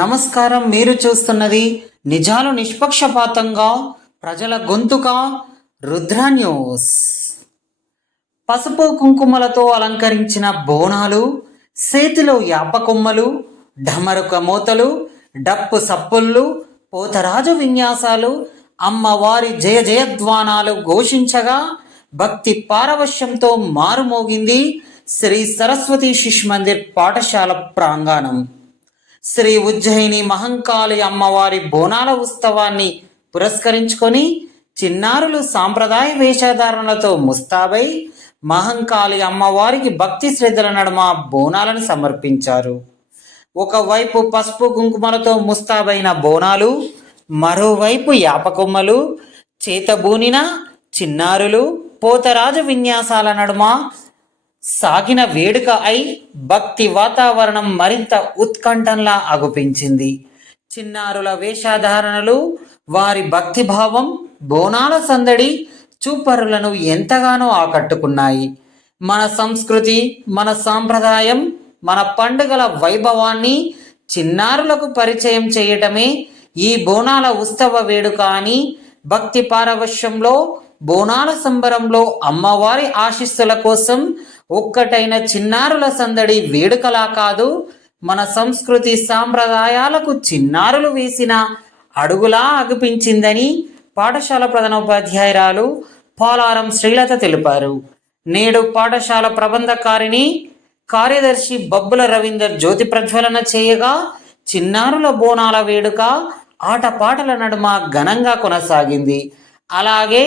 నమస్కారం. మీరు చూస్తున్నది నిజాలు నిష్పక్షపాతంగా ప్రజల గొంతుగా రుద్ర న్యూస్. పసుపు కుంకుమలతో అలంకరించిన బోనాలు, చేతిలో యాపకొమ్మలు, ఢమరుక మోతలు, డప్పు సప్పుళ్ళు, పోతరాజు విన్యాసాలు, అమ్మవారి జయ జయధ్వానాలు ఘోషించగా భక్తి పారవశ్యంతో మారుమోగింది శ్రీ సరస్వతి శిశు మందిర్ పాఠశాల ప్రాంగణం. శ్రీ ఉజ్జయిని మహంకాళి అమ్మవారి బోనాల ఉత్సవాన్ని పురస్కరించుకొని చిన్నారులు సాంప్రదాయ వేషధారణలతో ముస్తాబై మహంకాళి అమ్మవారికి భక్తి శ్రద్ధల నడుమ బోనాలను సమర్పించారు. ఒకవైపు పసుపు కుంకుమలతో ముస్తాబైన బోనాలు, మరోవైపు యాపకొమ్మలు, చేతబూనిన చిన్నారులు, పోతరాజు విన్యాసాల నడుమ సాగిన వేడుక అయి భక్తి వాతావరణం మరింత ఉత్కంఠంలా అగుపించింది. చిన్నారుల వేషధారణలు, వారి భక్తిభావం, బోనాల సందడి చూపరులను ఎంతగానో ఆకట్టుకున్నాయి. మన సంస్కృతి, మన సాంప్రదాయం, మన పండుగల వైభవాన్ని చిన్నారులకు పరిచయం చేయటమే ఈ బోనాల ఉత్సవ వేడుక అని భక్తి పారవశ్యంలో, బోనాల సంబరంలో అమ్మవారి ఆశీస్సుల కోసం ఒక్కటైన చిన్నారుల సందడి వేడుకలా కాదు, మన సంస్కృతి సాంప్రదాయాలకు చిన్నారులు వేసిన అడుగులా అగుపించిందని పాఠశాల ప్రధానోపాధ్యాయురాలు పోలారం శ్రీలత తెలిపారు. నేడు పాఠశాల ప్రబంధకారిణి కార్యదర్శి బబ్బుల రవీందర్ జ్యోతి ప్రజ్వలన చేయగా చిన్నారుల బోనాల వేడుక ఆటపాటల నడుమ ఘనంగా కొనసాగింది. అలాగే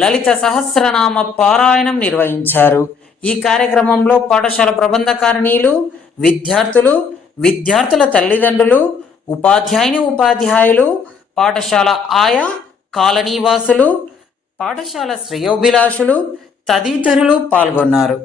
లలిత సహస్రనామ పారాయణం నిర్వహించారు. ఈ కార్యక్రమంలో పాఠశాల ప్రబంధకారిణీలు, విద్యార్థులు, విద్యార్థుల తల్లిదండ్రులు, ఉపాధ్యాయులు, పాఠశాల ఆయా, కాలనీవాసులు, పాఠశాల శ్రేయోభిలాషులు తదితరులు పాల్గొన్నారు.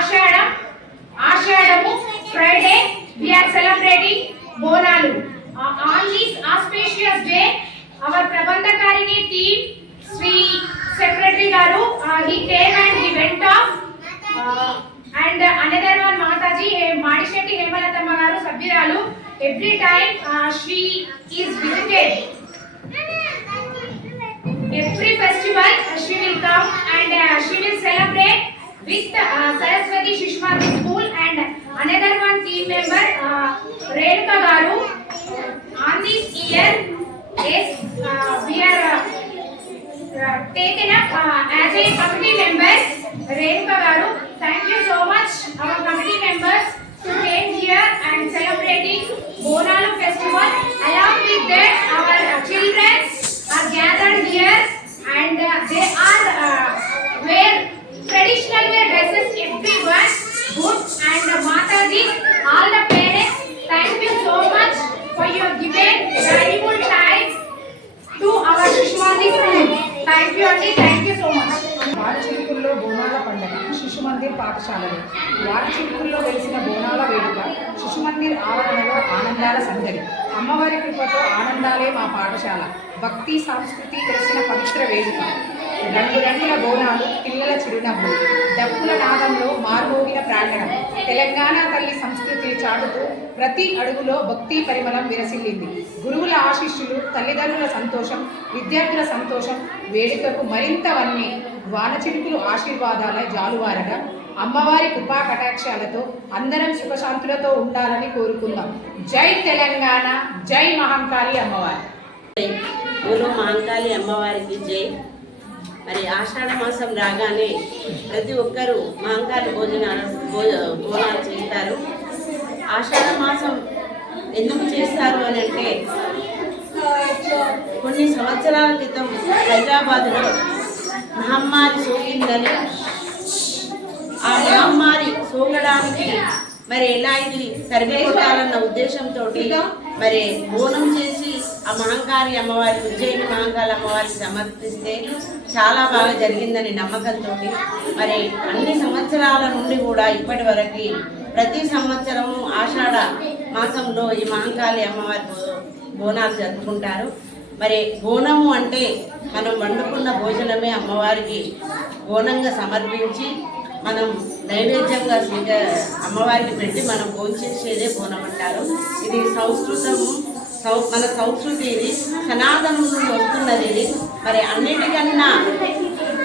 ఆషాఢము Friday we are celebrating Bonalu. On this auspicious day, our Prabandhakarini team, Sri Secretary Garu, he came and he went off. And another one Mataji, Madishetti Hemalatamma Garu Sabiralu, every time she is visited, every festival she will come and she will celebrate with Saraswati Shishmati School and another one team member Renuka Garu. On this year, yes, we are taken up as a committee member. Renuka Garu, thank you so much, our committee members, to came here and celebrating Bonalu festival. Along with that, our children are gathered here and they are wear traditional wear dresses, everyone good, and Mataji, all the parents, thank you so much for your given valuable time to our Shishmati school. Thank you Aunty, thank you so much. వారచిలుకుల్లో బోనాల పండుగ శిశుమందిర్ పాఠశాలలో వారచిలుకుల్లో వెలిసిన బోనాల వేడుక శిశుమందిర్ ఆవరణలో ఆనందాల సందడి. అమ్మవారి కృపతో ఆనందాలే మా పాఠశాల. భక్తి సంస్కృతి తెలిసిన పవిత్ర వేడుక. రంగురంగుల బోనాలు, పిల్లల చిరునవ్వులు, డప్పుల నాదంలో మార్మోగిన ప్రాంగణం. తెలంగాణ తల్లి సంస్కృతిని చాటుతూ ప్రతి అడుగులో భక్తి పరిమళం విరసిల్లింది. గురువుల ఆశీస్సులు, తల్లిదండ్రుల సంతోషం, విద్యార్థుల సంతోషం వేడుకకు మరింత వన్నీ. వానచిలుకులు ఆశీర్వాదాల జాలువారగా అమ్మవారి కృపా కటాక్షాలతో అందరం సుఖశాంతులతో ఉండాలని కోరుకుందాం. జై తెలంగాణ, జై మహంకాళి అమ్మవారి. మహంకాళి అమ్మవారికి జై. మరి ఆషాఢ మాసం రాగానే ప్రతి ఒక్కరూ మహంకాళి బోనాలు చేస్తారు. ఆషాఢ మాసం ఎందుకు చేస్తారు అని అంటే, కొన్ని సంవత్సరాల క్రితం హైదరాబాద్లో మహమ్మారి సోకిందని, ఆ మహమ్మారి సోకడానికి మరి ఎలా ఇది తరిమికొట్టాలన్న ఉద్దేశంతో మరి బోనం చేసి ఆ మహంకాళి అమ్మవారి, ఉజ్జయిని మహంకాళి అమ్మవారికి సమర్పిస్తే చాలా బాగా జరిగిందని నమ్మకంతో మరి అన్ని సంవత్సరాల నుండి కూడా ఇప్పటి వరకు ప్రతి సంవత్సరము ఆషాఢ మాసంలో ఈ మహంకాళి అమ్మవారి బోనాలు జరుపుకుంటారు. మరి బోనము అంటే మనం వండుకున్న భోజనమే అమ్మవారికి బోనంగా సమర్పించి మనం నైవేద్యంగా అమ్మవారికి పెట్టి మనం భోంచేసేదే బోనం అంటారు. ఇది మన సంస్కృతి, ఇది సనాతనం నుండి వస్తున్నది. ఇది మరి అన్నిటికన్నా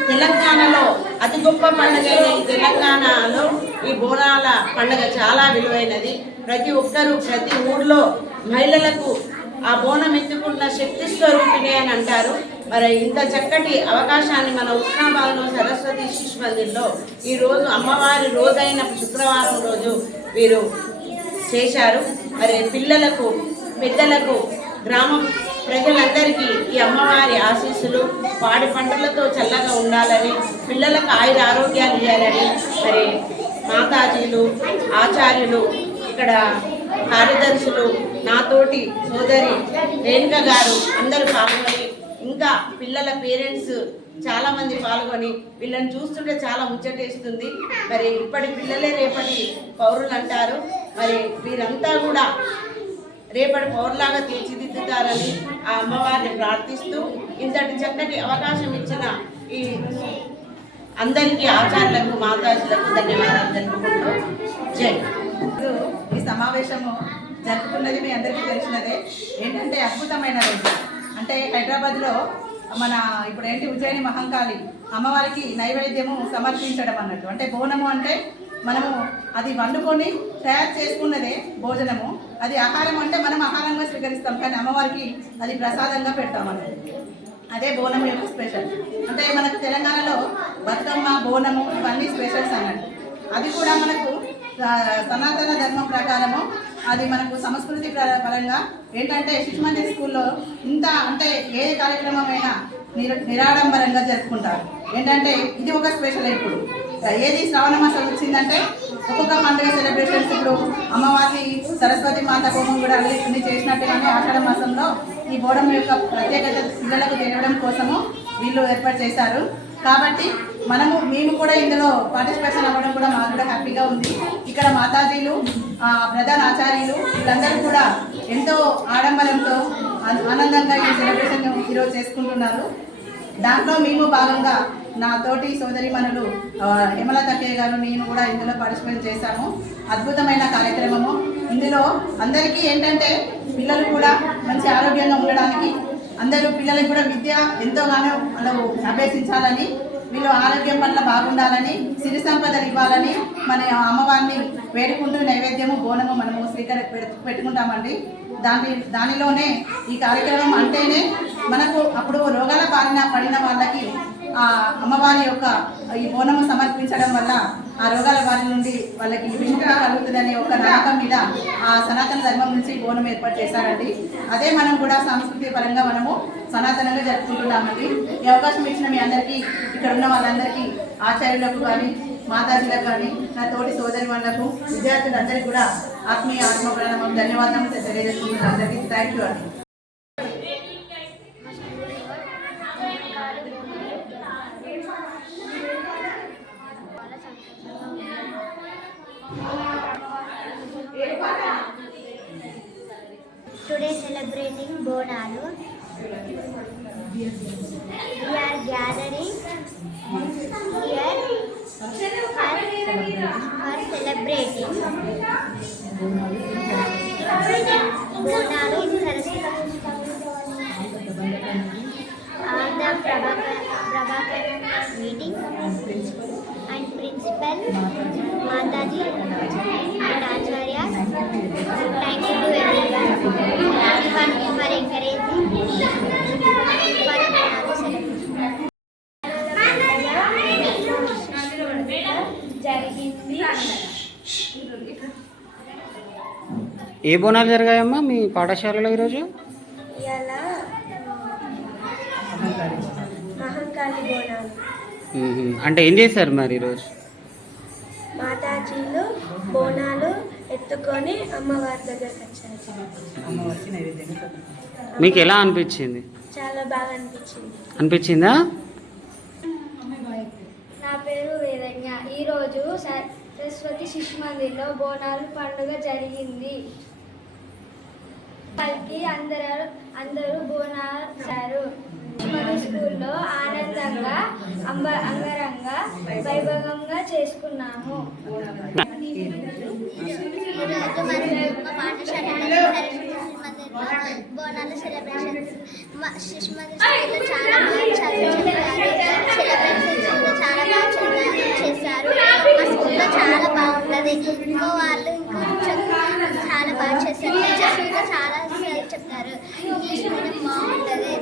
తెలంగాణలో అతి గొప్ప పండుగ ఈ తెలంగాణలో ఈ బోనాల పండుగ చాలా విలువైనది. ప్రతి ఒక్కరూ ప్రతి ఊర్లో మహిళలకు ఆ బోనం ఎత్తుకున్న శక్తి స్వరూపిణి అని అంటారు. మరి ఇంత చక్కటి అవకాశాన్ని మన ఉస్మానాబాద్లో సరస్వతి శిశు మందిర్లో ఈరోజు అమ్మవారి రోజైన శుక్రవారం రోజు వీరు చేశారు. మరి పిల్లలకు, పెద్దలకు, గ్రామం ప్రజలందరికీ ఈ అమ్మవారి ఆశీస్సులు పాడి పంటలతో చల్లగా ఉండాలని, పిల్లలకు ఆయుర ఆరోగ్యాలు ఇవ్వాలని మరి మాతాజీలు, ఆచార్యులు, ఇక్కడ కార్యదర్శులు, నాతోటి సోదరి రేణుక గారు అందరూ పాల్గొని, ఇంకా పిల్లల పేరెంట్స్ చాలామంది పాల్గొని వీళ్ళని చూస్తుంటే చాలా ముచ్చటేస్తుంది. మరి ఇప్పటి పిల్లలే రేపటి పౌరులు అంటారు. మరి వీరంతా కూడా రేపటి పౌరులాగా తీర్చిదిద్దుతారని ఆ అమ్మవారిని ప్రార్థిస్తూ ఇంతటి చక్కటి అవకాశం ఇచ్చిన ఈ అందరికీ ఆచార్యులకు, మాతాజులకు ధన్యవాదాలు తెలుపుకుంటూ జై. ఈ సమావేశము జరుపుకున్నది మీ అందరికీ తెలిసినదే. ఏంటంటే అద్భుతమైన రోజు. అంటే హైదరాబాద్లో మన ఇప్పుడు ఏంటి ఉజ్జయిని మహంకాళి అమ్మవారికి నైవేద్యము సమర్పించడం అన్నట్టు. అంటే బోనము అంటే మనము అది వండుకొని తయారు చేసుకున్నదే భోజనము. అది ఆహారం అంటే మనం ఆహారంగా స్వీకరిస్తాం, కానీ అమ్మవారికి అది ప్రసాదంగా పెడతామన్నట్టు. అదే బోనం యొక్క స్పెషల్. అంటే మనకు తెలంగాణలో బతుకమ్మ, బోనము ఇవన్నీ స్పెషల్స్ అన్నట్టు. అది కూడా మనకు సనాతన ధర్మం ప్రకారము అది మనకు సంస్కృతి పరంగా ఏంటంటే శిశుమందిర్ స్కూల్లో ఇంత అంటే ఏ కార్యక్రమమైనా నిరాడంబరంగా జరుపుకుంటారు. ఏంటంటే ఇది ఒక స్పెషల్. ఇప్పుడు ఏది శ్రావణ మాసం వచ్చిందంటే ఒక్కొక్క పండుగ సెలబ్రేషన్స్, ఇప్పుడు అమ్మవారి సరస్వతి మాత హోమం కూడా అన్ని చేసినట్టుగానే ఆషాఢ మాసంలో ఈ బోనం యొక్క ప్రత్యేకత పిల్లలకు తెలియడం కోసము వీళ్ళు ఏర్పాటు చేశారు. కాబట్టి మేము కూడా ఇందులో పార్టిసిపేషన్ అవ్వడం కూడా మాకు కూడా హ్యాపీగా రెడీగా ఉంది. ఇక్కడ మాతాజీలు, ప్రధాన ఆచార్యులు వీళ్ళందరూ కూడా ఎంతో ఆడంబరంతో ఆనందంగా ఈ సెలబ్రేషన్ ఈరోజు చేసుకుంటున్నారు. దాంట్లో మేము భాగంగా నా తోటి సోదరిమణులు హేమలత కే గారు, నేను కూడా ఇందులో పార్టిసిపేట్ చేశాము. అద్భుతమైన కార్యక్రమము. ఇందులో అందరికీ ఏంటంటే పిల్లలు కూడా మంచి ఆరోగ్యంగా ఉండడానికి, అందరూ పిల్లలకు కూడా విద్య ఎంతోగానో వాళ్ళు అభ్యసించాలని, వీళ్ళు ఆరోగ్యం పట్ల బాగుండాలని, సిరి సంపదలు ఇవ్వాలని మన అమ్మవారిని వేడుకుంటూ నైవేద్యము బోనము మనము పెట్టుకుంటామండి. దానిలోనే ఈ కార్యక్రమం అంటేనే మనకు అప్పుడు రోగాల బారిన పడిన వాళ్ళకి ఆ అమ్మవారి యొక్క ఈ బోనము సమర్పించడం వల్ల ఆ రోగాల బారి నుండి వాళ్ళకి విముక్తి కలుగుతుందనే ఒక నమ్మకం మీద ఆ సనాతన ధర్మం నుంచి బోనం ఏర్పాటు చేశారండి. అదే మనం కూడా సాంస్కృతిక పరంగా మనము సనాతనంగా జరుపుకుంటున్నామండి. ఈ అవకాశం ఇచ్చిన మీ అందరికీ, ఇక్కడ ఉన్న వాళ్ళందరికీ, ఆచార్యులకు కానీ, మాతాజీలకు కానీ, నా తోటి సోదరి వాళ్ళకు, విద్యార్థులందరికీ కూడా ఆత్మీయ ఆత్మప్రణామం ధన్యవాదాలు తెలియజేస్తున్నాను. అందరికీ థ్యాంక్ యూ అండి. Today celebrating Bonalu. We are gathering here for celebrating Bonalu in Saraswati. The Prabhakaran meeting and principal, Mataji and Acharyas. Thank you to everyone for encouraging for Bonalu celebration. జరిగింది. ఏ బోనాలు జరిగాయమ్మా మీ పాఠశాలలో ఈరోజు? ఇలా మహంకాళి బోనాలు. అంటే ఏం చేశారు మరి ఈరోజు? మాతాజీలు బోనాలు ఎత్తుకొని అమ్మవారి దగ్గరకు వచ్చారు. మీకు ఎలా అనిపించింది? చాలా బాగా అనిపించిందా? నా పేరు వేదన్య. ఈరోజు సరస్వతి శిశు మందిర్లో బోనాలు పండుగ జరిగింది. వాళ్ళకి అందరూ బోనాలు చేశారు. మన స్కూల్లో ఆనందంగా అంగరంగ వైభవంగా చేసుకున్నాము. బోనాలు సెలబ్రేషన్స్ శిశు మందిర్ స్కూల్లో చాలా బాగా చాలా బాగా చేశారు. మా స్కూల్లో చాలా బాగుంటుంది. ఇంకో వాళ్ళు ఇంకొంచెం చాలా బాగా చేశారు. టీచర్స్ కూడా చాలా చెప్తారు. ఇంగ్లీష్ మీడియం బాగుంటుంది.